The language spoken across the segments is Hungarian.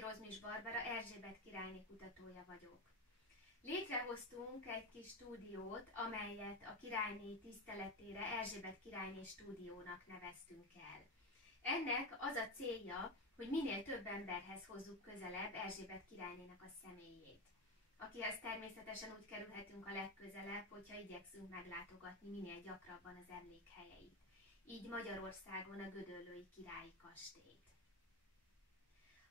Rozmis Barbara, Erzsébet királyné kutatója vagyok. Létrehoztunk egy kis stúdiót, amelyet a királyné tiszteletére Erzsébet királyné stúdiónak neveztünk el. Ennek az a célja, hogy minél több emberhez hozzuk közelebb Erzsébet királynének a személyét, akihez természetesen úgy kerülhetünk a legközelebb, hogyha igyekszünk meglátogatni minél gyakrabban az emlékhelyeit. Így Magyarországon a Gödöllői Királyi Kastélyt.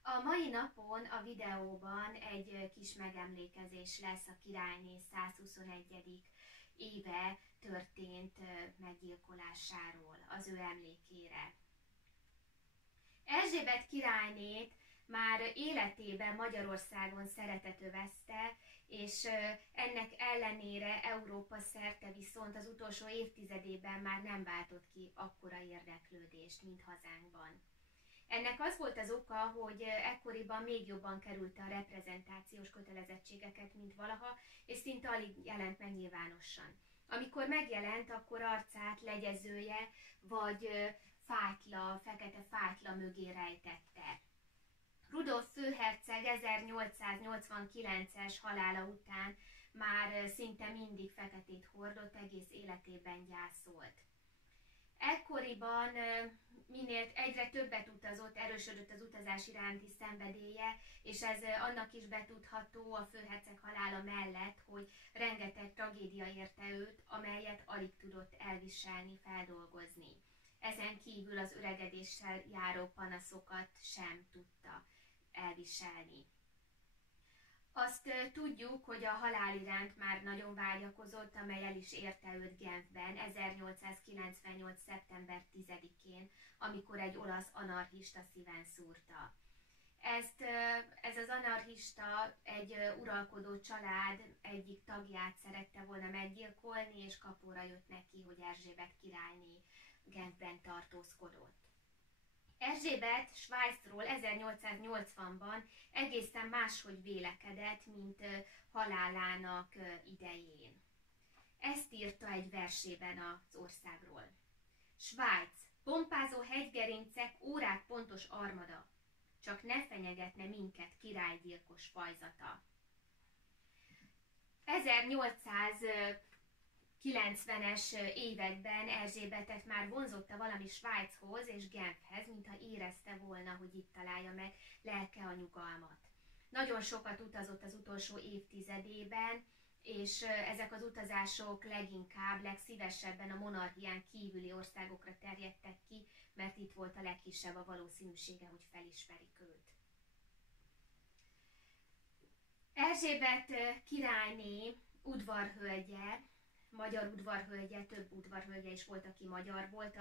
A mai napon a videóban egy kis megemlékezés lesz a királyné 121. éve történt meggyilkolásáról, az ő emlékére. Erzsébet királynét már életében Magyarországon szeretet övezte, és ennek ellenére Európa szerte viszont az utolsó évtizedében már nem váltott ki akkora érdeklődést, mint hazánkban. Ennek az volt az oka, hogy ekkoriban még jobban került a reprezentációs kötelezettségeket, mint valaha, és szinte alig jelent meg nyilvánosan. Amikor megjelent, akkor arcát legyezője vagy fátyla, fekete fátyla mögé rejtette. Rudolf főherceg 1889-es halála után már szinte mindig feketét hordott, egész életében gyászolt. Ekkoriban minél egyre többet utazott, erősödött az utazás iránti szenvedélye, és ez annak is betudható a főherceg halála mellett, hogy rengeteg tragédia érte őt, amelyet alig tudott elviselni, feldolgozni. Ezen kívül az öregedéssel járó panaszokat sem tudta elviselni. Azt tudjuk, hogy a halál iránt már nagyon vágyakozott, amely el is érte őt Genfben 1898. szeptember 10-én, amikor egy olasz anarchista szíven szúrta. Ez az anarchista egy uralkodó család egyik tagját szerette volna meggyilkolni, és kapóra jött neki, hogy Erzsébet királyné Genfben tartózkodott. Erzsébet Svájcról 1880-ban egészen máshogy vélekedett, mint halálának idején. Ezt írta egy versében az országról. Svájc, pompázó hegygerincek, órák pontos armada, csak ne fenyegetne minket királygyilkos fajzata. 1890-es években Erzsébetet már vonzotta valami Svájchoz és Genfhez, mintha érezte volna, hogy itt találja meg lelke a nyugalmat. Nagyon sokat utazott az utolsó évtizedében, és ezek az utazások leginkább, legszívesebben a monarchián kívüli országokra terjedtek ki, mert itt volt a legkisebb a valószínűsége, hogy felismerik őt. Erzsébet királyné udvarhölgye, magyar udvarhölgye, több udvarhölgye is volt, aki magyar volt,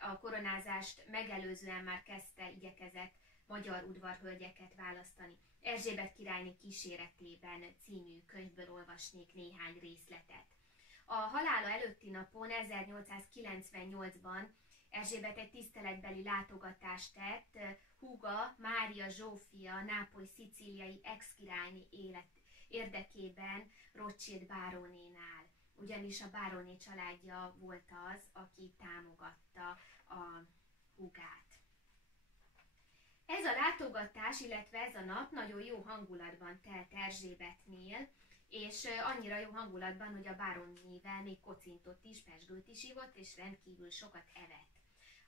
a koronázást megelőzően már igyekezett magyar udvarhölgyeket választani. Erzsébet királyné kíséretében című könyvből olvasnék néhány részletet. A halála előtti napon, 1898-ban Erzsébet egy tiszteletbeli látogatást tett húga Mária Zsófia, nápoly-szicíliai ex-királyné érdekében Rothschild bárónénál. Ugyanis a báróné családja volt az, aki támogatta a húgát. Ez a látogatás, illetve ez a nap nagyon jó hangulatban telt Erzsébetnél, és annyira jó hangulatban, hogy a bárónével még kocintott is, pezsgőt is ivott, és rendkívül sokat evett.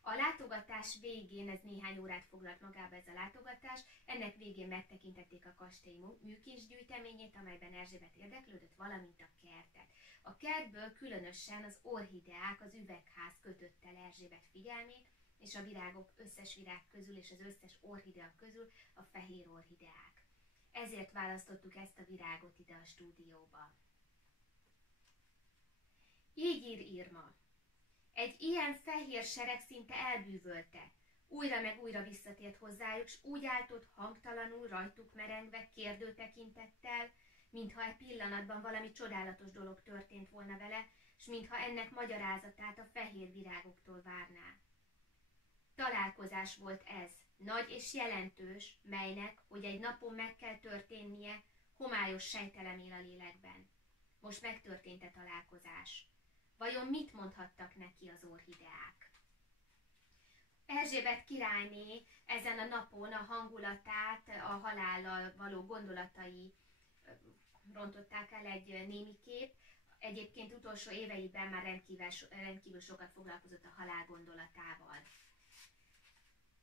A látogatás végén, ez néhány órát foglalt magába ez a látogatás, ennek végén megtekintették a kastély műkincsgyűjteményét, amelyben Erzsébet érdeklődött, valamint a kertet. A kertből különösen az orhideák, az üvegház kötött el Erzsébet figyelmét, és a virágok összes virág közül és az összes orhidea közül a fehér orhideák. Ezért választottuk ezt a virágot ide a stúdióba. Így ír Irma. Egy ilyen fehér sereg szinte elbűvölte. Újra meg újra visszatért hozzájuk, s úgy áltott hangtalanul, rajtuk merengve, kérdő tekintettel, mintha e pillanatban valami csodálatos dolog történt volna vele, s mintha ennek magyarázatát a fehér virágoktól várná. Találkozás volt ez, nagy és jelentős, melynek, hogy egy napon meg kell történnie, homályos sejtelem él a lélekben. Most megtörtént a találkozás. Vajon mit mondhattak neki az orhideák? Erzsébet királyné ezen a napon a hangulatát, a halállal való gondolatai rontották el egy némiképp. Egyébként utolsó éveiben már rendkívül sokat foglalkozott a halál gondolatával.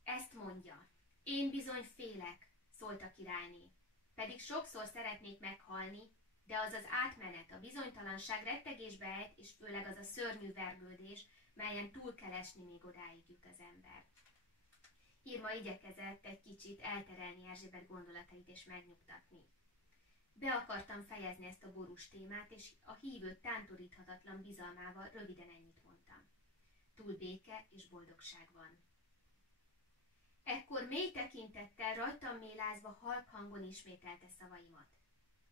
Ezt mondja: én bizony félek, szólt a királyné, pedig sokszor szeretnék meghalni, de az az átmenet, a bizonytalanság rettegésbe ejt, és főleg az a szörnyű vergődés, melyen túl kell esni, még odáig jut az ember. Irma igyekezett egy kicsit elterelni Erzsébet gondolatait és megnyugtatni. Be akartam fejezni ezt a borús témát, és a hívőt tántoríthatatlan bizalmával röviden ennyit mondtam. Túl béke és boldogság van. Ekkor mély tekintettel, rajtam mélázva halk hangon ismételte szavaimat.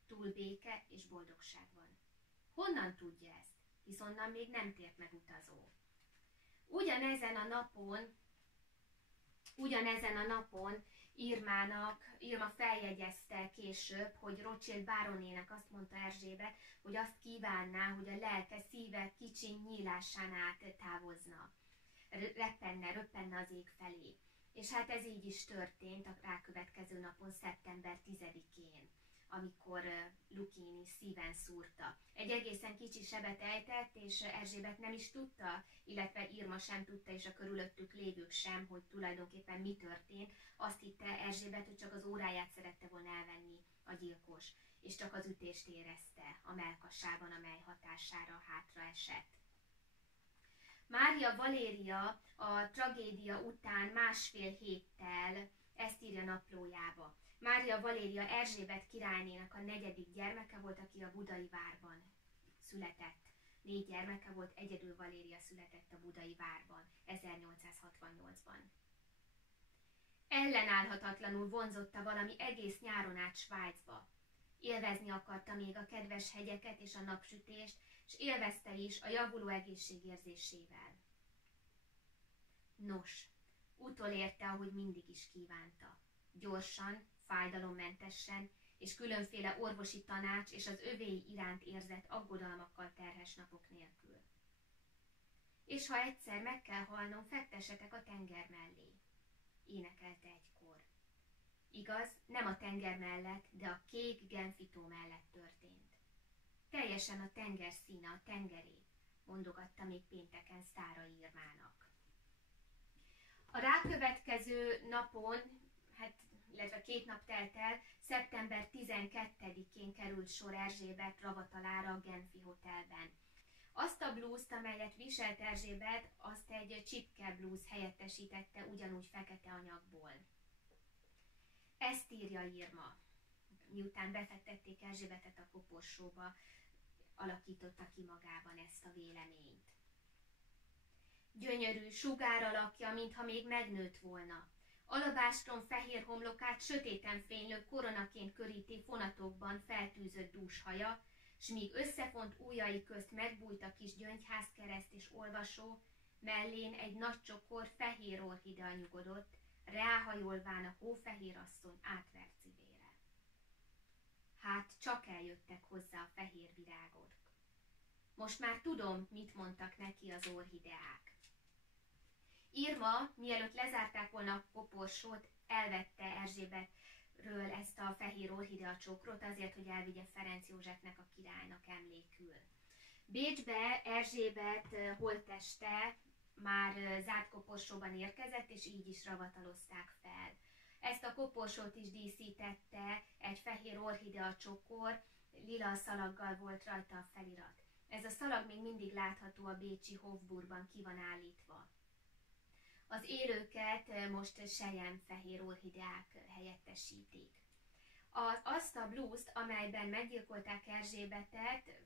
Túl béke és boldogság van. Honnan tudja ezt? Hisz onnan még nem tért meg utazó. Ugyanezen a napon Irma feljegyezte később, hogy Rothschild báronének azt mondta Erzsébet, hogy azt kívánná, hogy a lelke szíve kicsiny nyílásán át távozna. Röppenne az ég felé. És hát ez így is történt a rákövetkező napon, szeptember 10-én, amikor Lucchini szíven szúrta. Egy egészen kicsi sebet ejtett, és Erzsébet nem is tudta, illetve Irma sem tudta, és a körülöttük lévők sem, hogy tulajdonképpen mi történt. Azt hitte Erzsébet, hogy csak az óráját szerette volna elvenni a gyilkos, és csak az ütést érezte a mellkasában, amely hatására hátra esett. Mária Valéria a tragédia után másfél héttel ezt írja naplójába. Mária Valéria Erzsébet királynénak a 4. gyermeke volt, aki a budai várban született. 4 gyermeke volt, egyedül Valéria született a budai várban 1868-ban. Ellenállhatatlanul vonzotta valami egész nyáron át Svájcba. Élvezni akarta még a kedves hegyeket és a napsütést, és élvezte is a javuló egészségérzésével. Nos, utolérte, ahogy mindig is kívánta. Gyorsan, fájdalommentesen, és különféle orvosi tanács és az övéi iránt érzett aggodalmakkal terhes napok nélkül. És ha egyszer meg kell halnom, fektessetek a tenger mellé, énekelte egykor. Igaz, nem a tenger mellett, de a kék Genfitó mellett történt. Teljesen a tenger színe, a tengeré, mondogatta még pénteken Szárai Irmának. A rákövetkező napon, illetve 2 nap telt el, szeptember 12-én került sor Erzsébet ravatalára a Genfi hotelben. Azt a blúzt, amelyet viselt Erzsébet, azt egy csipke blúz helyettesítette, ugyanúgy fekete anyagból. Ezt írja Irma. Miután befektették Erzsébetet a koporsóba, alakította ki magában ezt a véleményt. Gyönyörű, sugár alakja, mintha még megnőtt volna. Alabástron fehér homlokát sötéten fénylő koronaként köríti fonatokban feltűzött dús haja, s míg összefont ujjai közt megbújt a kis gyöngyházkereszt és olvasó, mellén egy nagy csokor fehér orchidea nyugodott, ráhajolván a hófehér asszony átvert szívére. Hát csak eljöttek hozzá a fehér virágok. Most már tudom, mit mondtak neki az orchideák. Irma, mielőtt lezárták volna a koporsót, elvette Erzsébetről ezt a fehér orchidea csokrot azért, hogy elvigye Ferenc Józsefnek, a királynak emlékül. Bécsbe Erzsébet holtteste már zárt koporsóban érkezett, és így is ravatalozták fel. Ezt a koporsót is díszítette egy fehér orchidea csokor, lila szalaggal volt rajta a felirat. Ez a szalag még mindig látható a bécsi Hofburgban, ki van állítva. Az élőket most selyemfehér orchideák helyettesítik. Azt a blúzt, amelyben meggyilkolták Erzsébetet,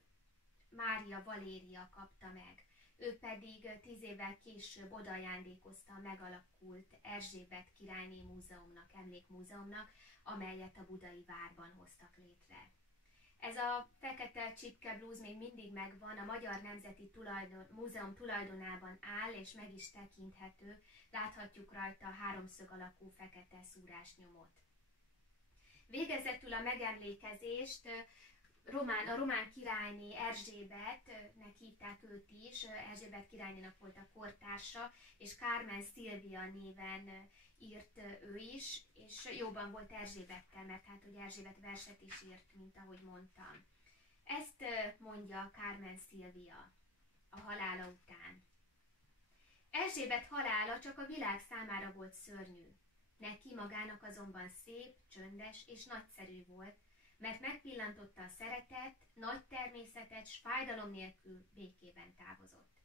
Mária Valéria kapta meg. Ő pedig 10 évvel később odaajándékozta a megalakult Erzsébet királyné múzeumnak, emlékmúzeumnak, amelyet a budai várban hoztak létre. Ez a fekete csipke blúz még mindig megvan, a Magyar Nemzeti Múzeum tulajdonában áll, és meg is tekinthető, láthatjuk rajta a 3-szög alakú fekete szúrásnyomot. Végezetül a megemlékezést a román királyné Erzsébetnek hívták őt is, Erzsébet királynénak volt a kortársa, és Carmen Sylvia néven írt ő is, és jóban volt Erzsébettel, mert hát ugye Erzsébet verset is írt, mint ahogy mondtam. Ezt mondja Carmen Sylvia a halála után. Erzsébet halála csak a világ számára volt szörnyű. Neki magának azonban szép, csöndes és nagyszerű volt, mert megpillantotta a szeretet, nagy természetet, s fájdalom nélkül békében távozott.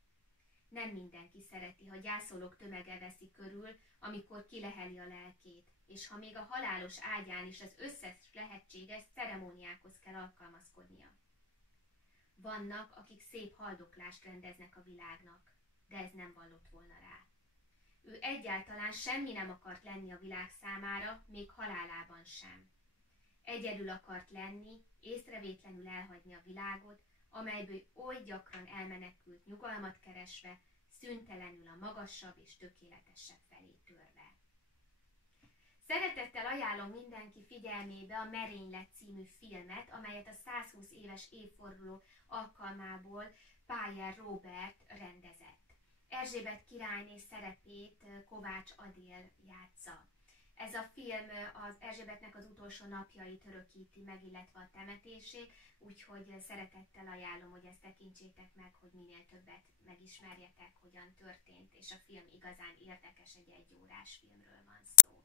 Nem mindenki szereti, ha gyászolók tömege veszi körül, amikor kileheli a lelkét, és ha még a halálos ágyán is az összes lehetséges ceremóniákhoz kell alkalmazkodnia. Vannak, akik szép haldoklást rendeznek a világnak, de ez nem vallott volna rá. Ő egyáltalán semmi nem akart lenni a világ számára, még halálában sem. Egyedül akart lenni, észrevétlenül elhagyni a világot, amelyből oly gyakran elmenekült nyugalmat keresve, szüntelenül a magasabb és tökéletesebb felé törve. Szeretettel ajánlom mindenki figyelmébe a Merénylet című filmet, amelyet a 120 éves évforduló alkalmából Pájer Róbert rendezett. Erzsébet királyné szerepét Kovács Adél játsza. Ez a film az Erzsébetnek az utolsó napjait örökíti meg, illetve a temetését, úgyhogy szeretettel ajánlom, hogy ezt tekintsétek meg, hogy minél többet megismerjetek, hogyan történt, és a film igazán érdekes, egy 1 órás filmről van szó.